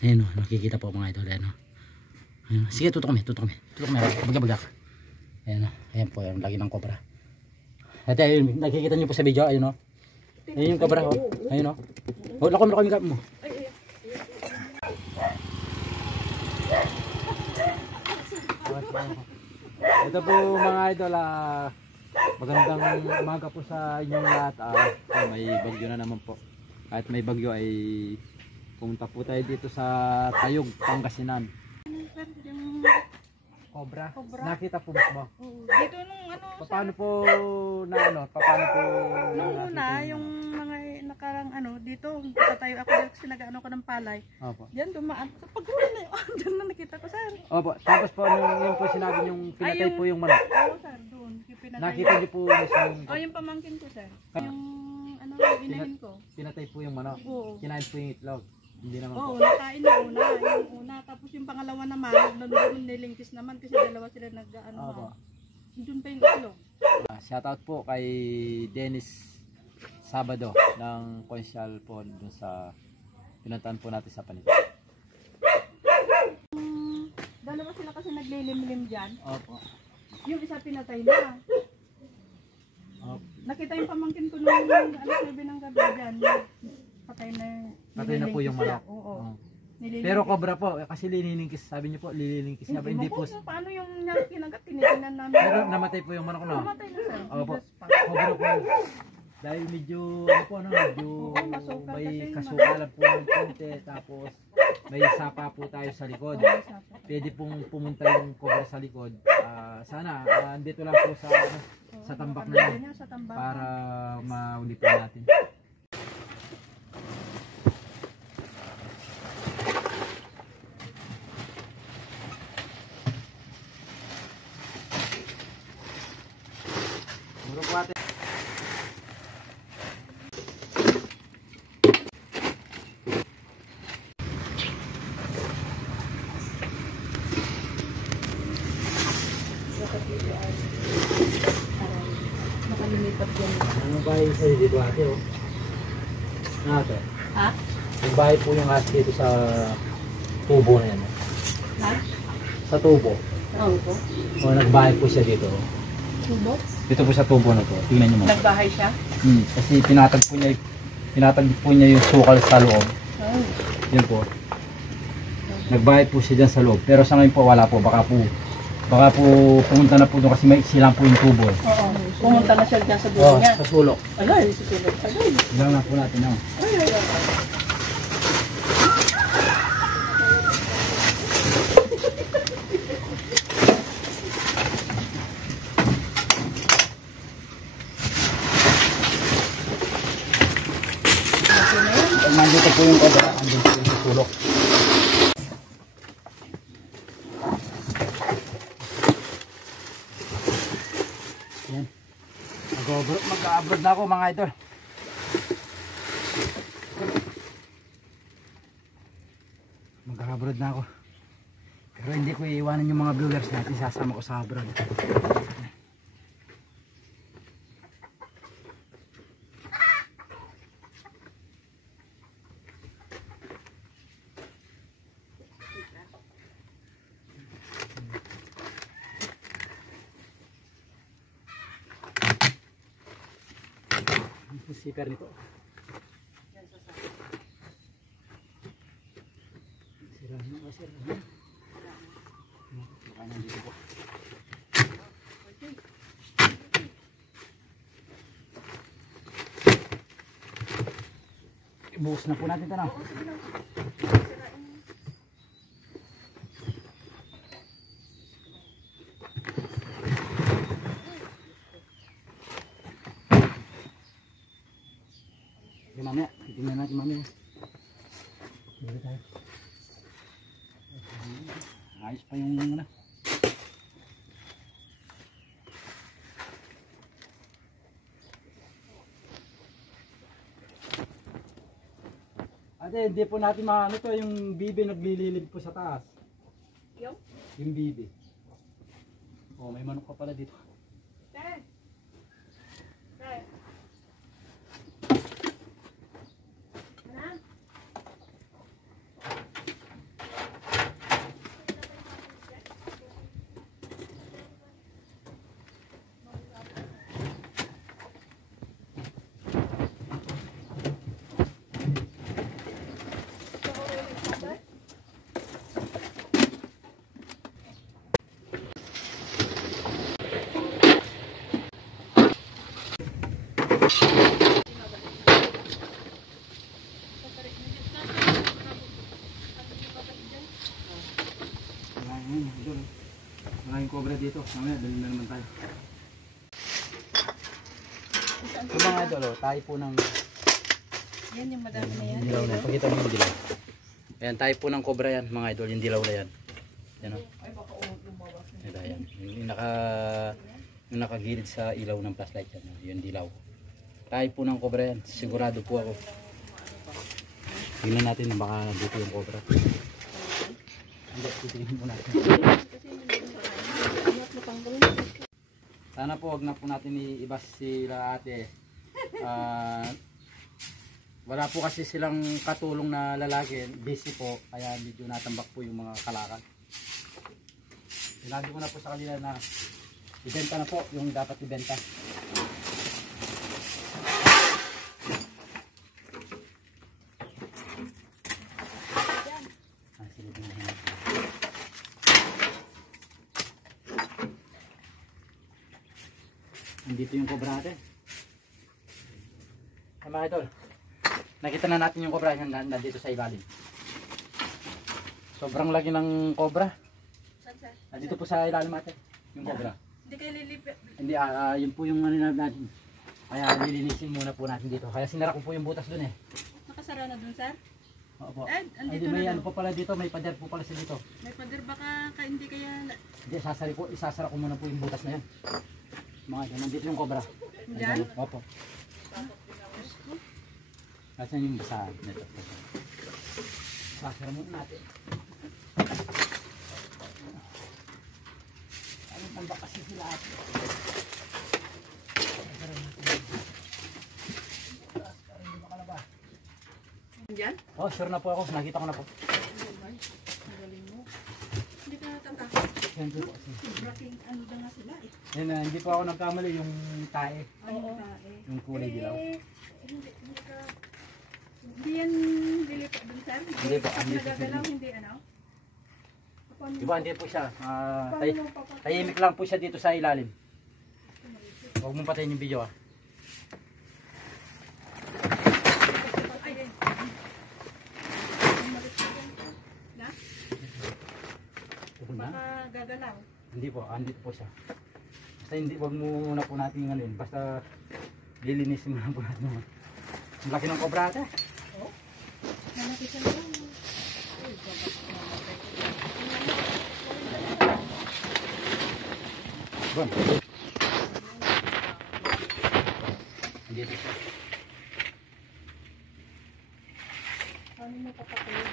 Ayun o, nakikita po mga idol. Ayun o. Ayun. Sige, tutok kami. Bagak. Ayun o. Ayan po, yung lagi ng cobra. At ayun, nakikita nyo po sa video. Ayun o. Ayun yung cobra o. Ayun o. Lako mo. Ito po mga idol, magandang umaga po sa inyong lahat. May bagyo na naman po. Kahit may bagyo ay pumunta po tayo dito sa Tayog, Pangasinan. Cobra? Nakita po ba? Dito nung ano. Paano po paano po nung una, yung mga nakarang dito, tayo ako dito kasi nag-ano ko ng palay. Opo. Diyan dumaan. So paghuli na yun, diyan na nakita ko sir. Opo, tapos po yung po sinabi yung pinatay po yung manok. Oo sir, doon. Nakita niyo po yung yung pamangkin ko sir. Yung inahin ko. Pinatay po yung manok. Oo. Kinain po yung itlog. Hindi naman Oo, po. nakain na yung una. Tapos yung pangalawa naman, doon nilingkis naman kasi dalawa sila Opo. Doon pa yung itlog. Shoutout po kay Dennis Sabado ng Konsyal po dun sa pinuntahan po natin sa Panito. Dalawa sila kasi naglilimlim dyan. Opo. Yung isa pinatay na. Opo. Nakita yung pamangkin ko nung alas 9 ng gabi dyan. Patay na po yung manok. Oo. Pero cobra po, kasi linilingkis, sabi niyo po, linilingkis niya ba? Hindi po. Paano yung kinagat, tinitingnan namin. Pero namatay po yung manok, no? Namatay na sir. Opo. Cobra po. Dahil medyo, medyo may kasukalan po ng konti, tapos may sapa po tayo sa likod. Pwede pong pumunta yung cobra sa likod. Sana, andito lang po sa tambak na yan, para mauli po natin. Muro po ate. Nakalilipat yan. Anong bahay sa'yo dito ate oh? Ate? Ha? Yung bahay po yung ate dito sa tubo na yan. Ha? Sa tubo. Oo po. O nagbahay po siya dito. Tubo? Dito po sa tubo na to. Tingnan niyo mo. Nagbahay siya? Kasi tinatag po niya yung sukal sa loob. Oo. Yan po. Nagbahay po siya dyan sa loob. Pero sa ngayon po wala po. Baka po pumunta na po doon kasi may silang po yung tubo. Oo. Pumunta na siya dyan sa dulo niya. Sa sulok. Alay, susunod. Alay. Ilang na po natin oh. Ay. Nandito po yung cobra. Andun po yung sa sulok. Yan. Mag-abroad na ako mga idol. Mag-abroad na ako. Pero hindi ko iiwanan yung mga viewers natin. Sasama ko sa abroad. Sticker nito. Sira na. Baka nandito po. Ibuhos na po natin ito na. Mamaya, titingnan natin mamaya. Dito tayo. Ayos pa yung Ate, hindi po natin maano to, yung bibi naglililid po sa taas. Yung bibi. Oh, may manok pa pala dito. Maraming cobra dito. Mamaya, dali na naman tayo. Yung mga idol, tayo po ng Yan yung madami na yan. dilaw na yan. Pakita mo yung dilaw. Ayan, tayo po ng cobra yan, mga idol. Yung dilaw na yan. Yan o. Ito, yan. Yung nakagilid sa ilaw ng flashlight yan. Yung dilaw. Tayo po ng cobra yan. Sigurado po ako. Tingnan natin baka dito yung cobra. Hindi, titingin po natin. Sana po wag na po natin iibas sila ate. Wala po kasi silang katulong na lalaki, busy po, kaya medyo natambak po yung mga kalakal. Sinabi ko na po sa kanila na ibenta na po yung dapat ibenta. Nandito yung cobra natin. Ay mga idol, nakita na natin yung cobra yan nandito sa ilalim. Sobrang laki ng cobra. Nandito po sa ilalim natin yung cobra. Hindi kayo lilipit. Hindi, yun po yung ano natin. Kaya lilinisin muna po natin dito. Kaya sinara ko po yung butas dun eh. Nakasara na dun, sir? Opo. Ay, andito May na ano daw. po pala dito, may pader po pala sa dito. May pader, baka hindi kaya... Hindi, isasara ko muna po yung butas na yan. Mga idol, nandito yung cobra. Diyan? Opo. Kasi yung basahan nito. Sasara muna natin. Anong tambak kasi sila ate? Sasara natin. Para hindi makalabas. Diyan? Oh, sure na po ako. Nakita ko na po. Ang galing mo. Hindi ka natatakot. Yan po. Braking ano na nga sila eh. Yan, hindi po ako nagkamali yung tae. Oo. Yung kulay dilaw. Hindi ka... Hindi yan lilipat dun, sir? Hindi po, Pag hindi po. nagagalaw, hindi ano? Diba, hindi po siya. Paano mo papatay? Tahimik lang po siya dito sa ilalim. Huwag mong patayin yung video ah. Ay, ay. Na? Huwag na. Baka gagalaw. Hindi po, andito po siya. Basta hindi, wag muna po natin yung ano yun. Basta lilinisin muna po natin. Ang laki ng cobra ate. Malaki siya lang. Bon. Andito siya. Paano mo papatayin?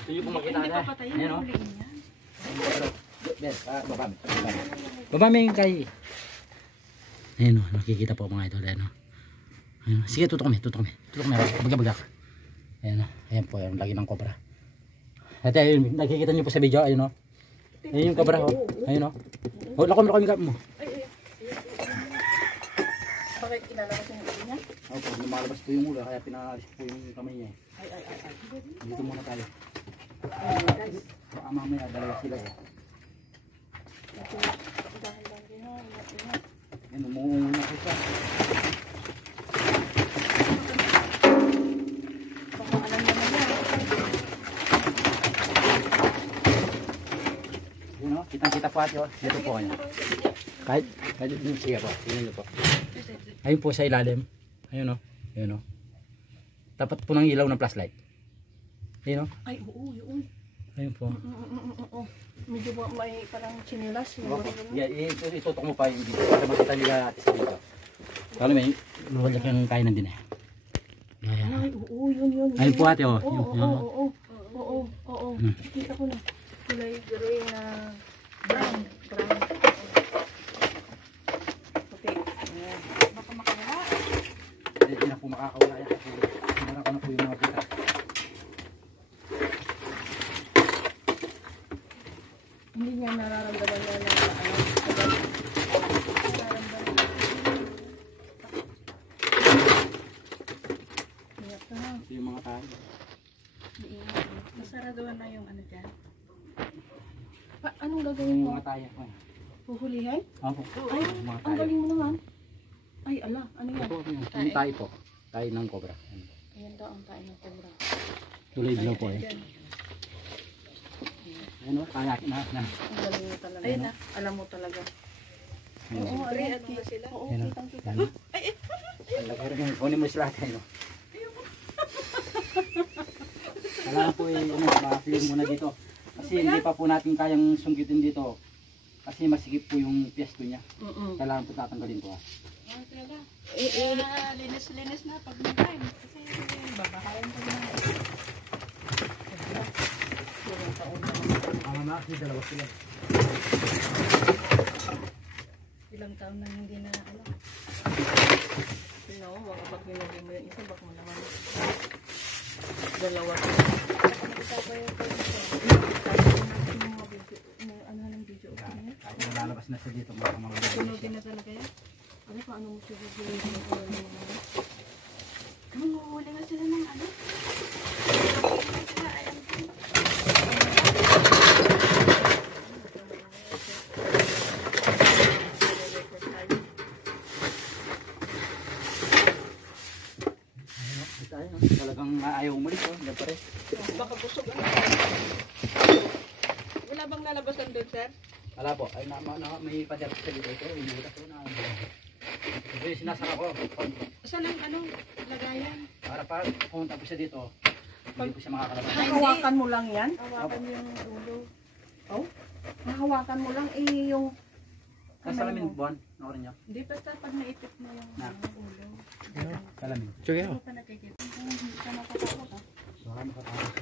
Ito yung pumakita Hindi na. papatayin, Ayan o. huliin yan. Baba. Baba may kay. Ayan o, nakikita po mga idol. Ayan o. Ayan, sige, tutok kami. Baga. Ayan o, ayan po, yung lagi ng cobra. At ayun, nakikita nyo po sa video, ayun o. Ayun yung cobra o. Ayun o. O, lakom mo. Bakit ilalabas yung ulo niya? Opo, lumalabas po yung ulo, kaya pinaalis po yung kamay niya. Ay. Dito muna tayo. Baka mamaya, dalawa sila eh. Dahan-dahan din ha. Ingat. Yan, umuungo na po siya. Baka alam naman yan. Yun o, kitang-kita po ate o. Dito po kanya. Kahit yun, sige po. Tingnan nyo po. Ayun po sa ilalim. Ayun o. Ayun o. Tapat po ng ilaw ng flashlight. Ayun o. Ay, oo, yun. Ayun po. Oo. Medyo may parang chinilas. Itutok mo pa yung dito. Para makita nila ate sa dito. Kala may luwalak yung kainan din eh. Ayan. Ay, oo, yun. Ayun po ate o. Oo. Kita ko na. Kulay gray na brown. Okay. Baka makawala. Hindi na po makakawala yan. Sinara ko na po yung mga butas. Hindi niya nararamdaman na nararamdaman. Iyak ka na. Ito yung mga tayo. Masaraduan na yung ano dyan. Anong gagawin Yung mo? mga tayo po. Huhulihin? Opo. Ay, Yung mga ang tayo. galing mo naman. Ay, ala, ano yan? Ito, yung tayo po. Tayo ng cobra. Ayan daw ang tayo ng cobra. Tuloy dilaw po eh. Ayan. Ano, kaya na. Ang galing mo talaga. Ayun na, alam mo talaga. Oo, ayan. Oo, kitang-kita. Kunin mo sila tayo. Kailangan po ma-film muna dito. Kasi hindi pa po natin kayang sungkitin dito. Kasi masikip po yung piesto niya. Kailangan po tatanggalin po. Linis-linis na pag mag-time. Kasi babakayan ko na. Ang mga kasi dalawa sila. Ilang taon na hindi na ano. Sino, baka pag binuli mo yung isa, baka mo naman. Dalawa. Ano ng video? Nalalabas na siya dito mga mga Sunodin na talaga yan? Ano pa, ano mo siya gagawin ng ulo ng mga? Manguhuli nga sila ng ano? Talagang ayaw umalis oh. Diyan pa rin. Baka busog ano? Wala bang lalabasan doon, sir? Wala po. Ay, may padyap sa dito. Ito, inuutas ko na. Ito yung sinasara ko. Saan ang ano? Lagayan? Para pa pumunta po siya dito. Hindi po siya makakalabas. Hahawakan mo lang yan? Hawakan yung ulo. Oh? Hahawakan mo lang yung Kasalamin buwan. Nakuha niya. Hindi, basta pag naipit mo yung ulo. Salamin. Sige Hindi ka nakikita. Hindi ka makatakot ha. Baka makakawin.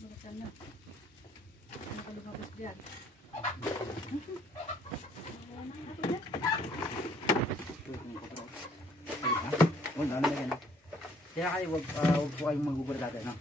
Magkasal na. Nakalumabas dyan. Oh, dami na yan. Kaya kayo, wag po kayong magugura dati, no?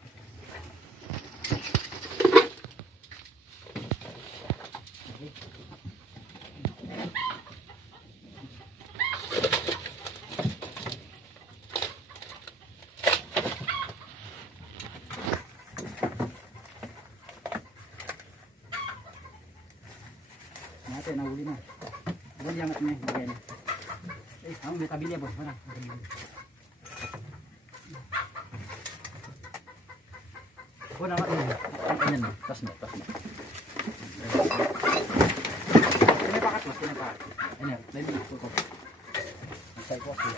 Natin, nahuli na. Buwan yangat niya, yan. Eh, ang may tabi niya, boss. Mana? Buwan yangat niya. Ayan na, tas na. Pinapakat, boss, pinapakat. Ayan, lain mo, ito. Masay ko kasi.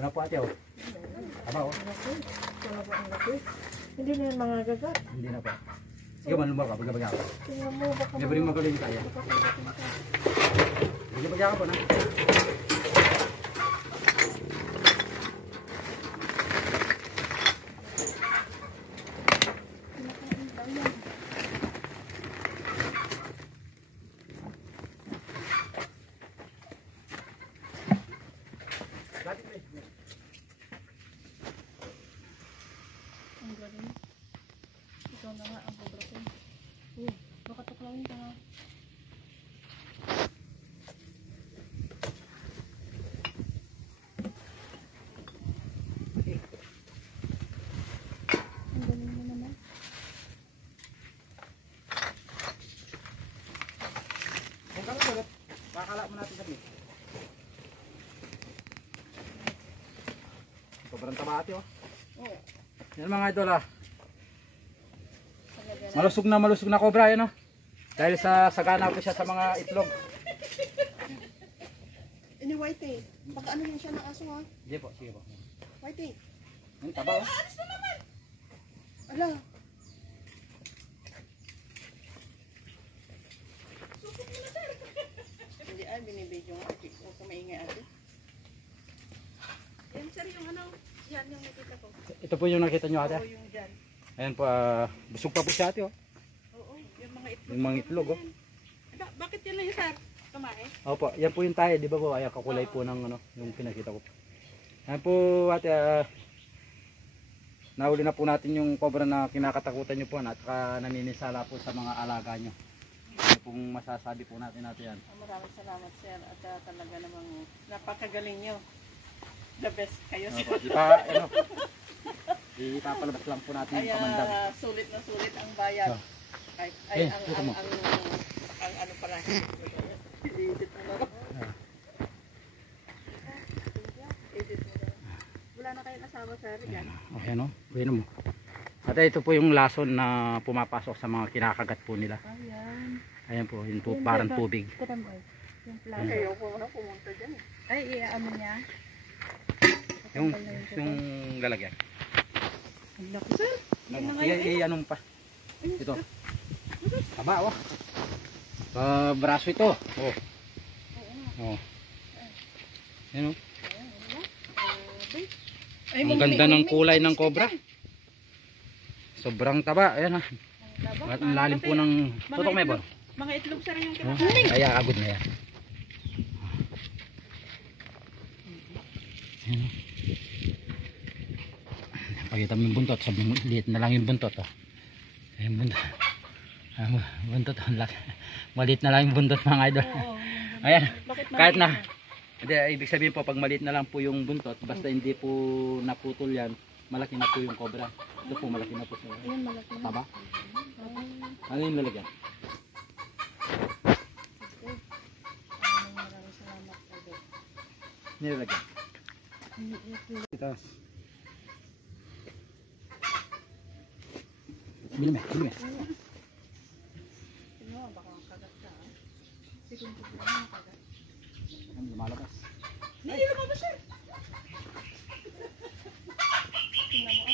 Ano po ate, oh? Tama, oh? hindi na yan mga gagat. Hindi na po. Sige man, lumaba, baga-baga ako. Tingnan mo, baka Hindi ba rin magaling kaya? Baga-baga ako po na. Ang galing. Ikaw na nga ang cobra ko. Baka tuklawin ka nga. Ang galing mo naman. Kung kami ulit, kakala mo natin kami. Sobrang taba ate oh. Oo. Yan mga idol ah. Malusog na cobra yan oh. Dahil sa sagana po siya sa mga itlog. Ini Whitey, baka ano yan siya ng aso ha? Sige po, sige po. Whitey, Yung taba oh. ala. Hindi ay, binibidyo nga. Huwag ka maingay ate. Yan sir yung ano. Yan yung nakita ko. Ito po yung nakita nyo ate. Oo, yung dyan. Ayan po, busog pa po siya ate oh. Oo, yung mga itlog. Yung mga itlog oh. Bakit yan lang yung sir? Kumain? Opo, yan po yung tayo, di ba po? Ay, kakulay po ng ano, yung pinakita ko. Ayan po ate, nahuli na po natin yung cobra na kinakatakutan nyo po at naninisala po sa mga alaga nyo. Ano pong masasabi po natin yan? Maraming salamat sir at talaga namang napakagaling nyo. The best kayo sir. Opo, di pa ipapalabas lang po natin yung Kaya kamandag. sulit na sulit ang bayad. So, Ay, puto mo. ang ano pala. Edit mo na. Edit mo na. Wala na kayong asawa sa riyan. Okay, no? Bueno mo. At ito po yung lason na pumapasok sa mga kinakagat po nila. Ayan. Ayan po, yung parang tubig. Kutan boy. Yung plato. Ayoko na pumunta dyan eh. Ay, ano niya? Yung lalagyan. Ang laki sir. Anong pa? Ito. Taba, oh. Braso ito. Oh. Oh. Yan, oh. Ang ganda ng kulay ng cobra. Sobrang taba. Ayan, ha. Ang lalim po ng tutok may bon. Mga itlog sir yung Oh, kaya agad na yan. Ayan, oh. Pakita mo yung buntot. Sabi mo, liit na lang yung buntot. Oh. Ayan, buntot. Buntot. Maliit na lang yung buntot mga idol. Ayan. Kahit na. Hindi, ibig sabihin po, pag maliit na lang po yung buntot, basta hindi po naputol yan, malaki na po yung cobra. Ito po, malaki na po siya. Ayan, malaki na. Taba? Ano yung lalagyan? Maraming salamat po. Nilalagyan. Itaas. Bilme. Ano, baka makagat ka. Siguro ko lang makagat. Ano lumalabas? Hindi lumabas siya. Tingnan mo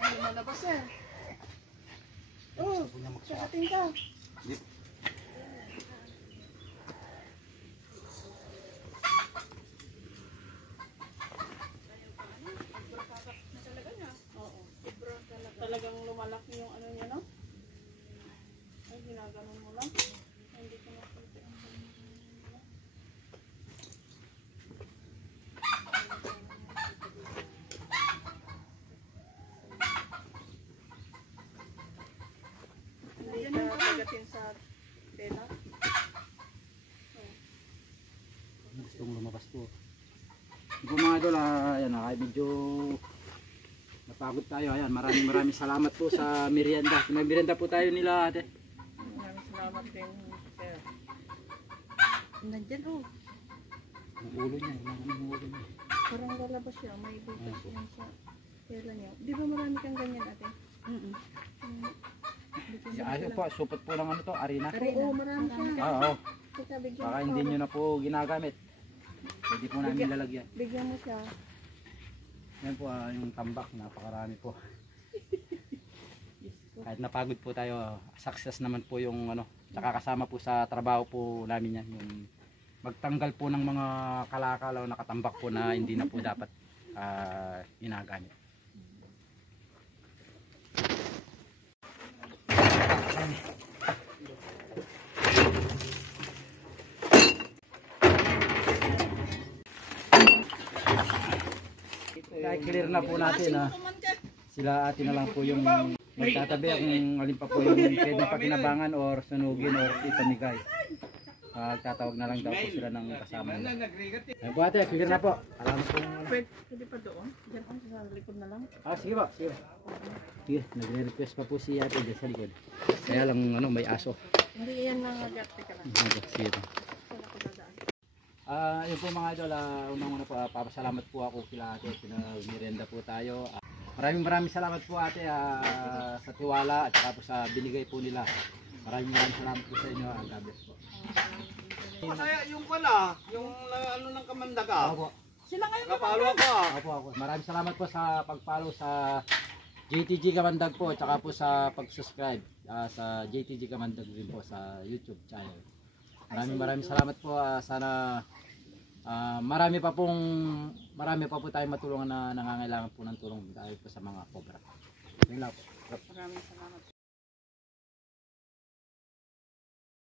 Ay, lumalabas eh. Oh, sakating ka. Oo. Talagang lumalaki yung ano niya, no? Ay, ginaganon mo lang. Ay, hindi ko nakita ang hindi ka kagatin sa tela. Gustong lumabas po. Ito mga idol, ayan, kahit medyo napagod tayo. Ayan, maraming salamat po sa merienda. May merienda po tayo nila ate. Maraming salamat din, sir. Nandyan oh. Ang ulo niya, yung ulo niya. Parang lalabas siya, may butas yan sa tela niya. Di ba marami kang ganyan, ate? Ayun po, supot po ng ano to, arena. Oo, marami siya. Oo, Teka, bigyan baka mo. hindi nyo na po ginagamit. Pwede po namin lalagyan. Bigyan mo siya. Yan po yung tambak, napakarami po. Kahit napagod po tayo, success naman po yung ano, tsaka kasama po sa trabaho po namin yan. Yung magtanggal po ng mga kalakal o nakatambak po na hindi na po dapat ginagamit. Clear na po natin na sila ate na lang po yung magtatabi kung alin pa po yung pwedeng pakinabangan or sunugin or ipamigay. Tatawag na lang daw po sila ng kasama nila. Ayun po ate, clear na po. Salamat po. Pwede pa doon? Diyan ako sa likod na lang. Sige po, sige. Sige, nagre-request pa po si ate dyan sa likod. Kaya lang ano, may aso. Hindi yan nangagat. Teka lang. Sige po. Saan ako dadaan? Yun po mga idol, unang-una po, papasalamat po ako kila ate, pinag-merienda po tayo. Maraming salamat po ate sa tiwala at saka po sa binigay po nila. Maraming salamat po sa inyo. God bless po. Kaya yung pala, yung ano ng kamandaga, Opo. Sila ngayon kapalo ako. Opo. Maraming salamat po sa pag-follow sa JTG Kamandag po at saka po sa pag-subscribe sa JTG Kamandag din po sa YouTube channel. Maraming salamat po. Sana marami pa po tayong matulungan na nangangailangan po ng tulong dahil po sa mga cobra. Yun lang po. Maraming salamat.